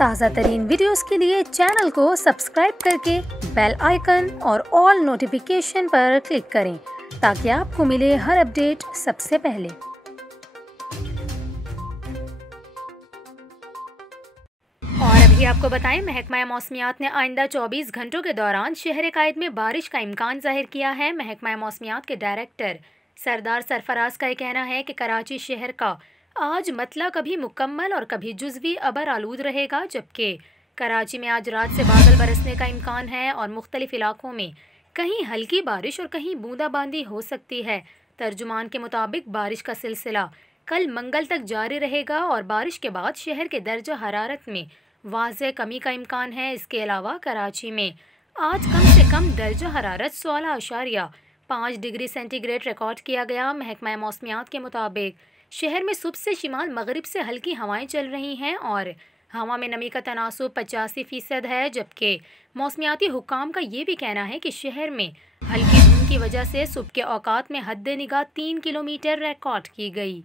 ताज़ा तरीन वीडियोस के लिए चैनल को सब्सक्राइब करके बेल आइकन और ऑल नोटिफिकेशन पर क्लिक करें ताकि आपको मिले हर अपडेट सबसे पहले। और अभी आपको बताएं, महकमा मौसमियात ने आइंदा 24 घंटों के दौरान शहर कायद में बारिश का इम्कान जाहिर किया है। महकमा मौसमियात के डायरेक्टर सरदार सरफराज का कहना है कि कराची शहर का आज मतला कभी मुकम्मल और कभी जुज़वी अबर आलूद रहेगा, जबकि कराची में आज रात से बादल बरसने का इम्कान है और मुख्तलिफ इलाकों में कहीं हल्की बारिश और कहीं बूंदाबांदी हो सकती है। तर्जुमान के मुताबिक बारिश का सिलसिला कल मंगल तक जारी रहेगा और बारिश के बाद शहर के दर्जा हरारत में वाज़े कमी का इम्कान है। इसके अलावा कराची में आज कम से कम दर्जा हरारत 16.5 डिग्री सेंटीग्रेड रिकॉर्ड किया गया। महकमा मौसमियात के मुताबिक शहर में सुबह से शिमाल मगरिब से हल्की हवाएं चल रही हैं और हवा में नमी का तनासुब 85% है, जबकि मौसमियाती हुक्काम का ये भी कहना है कि शहर में हल्की धुंध की वजह से सुबह के औकात में हद निगाह 3 किलोमीटर रिकॉर्ड की गई।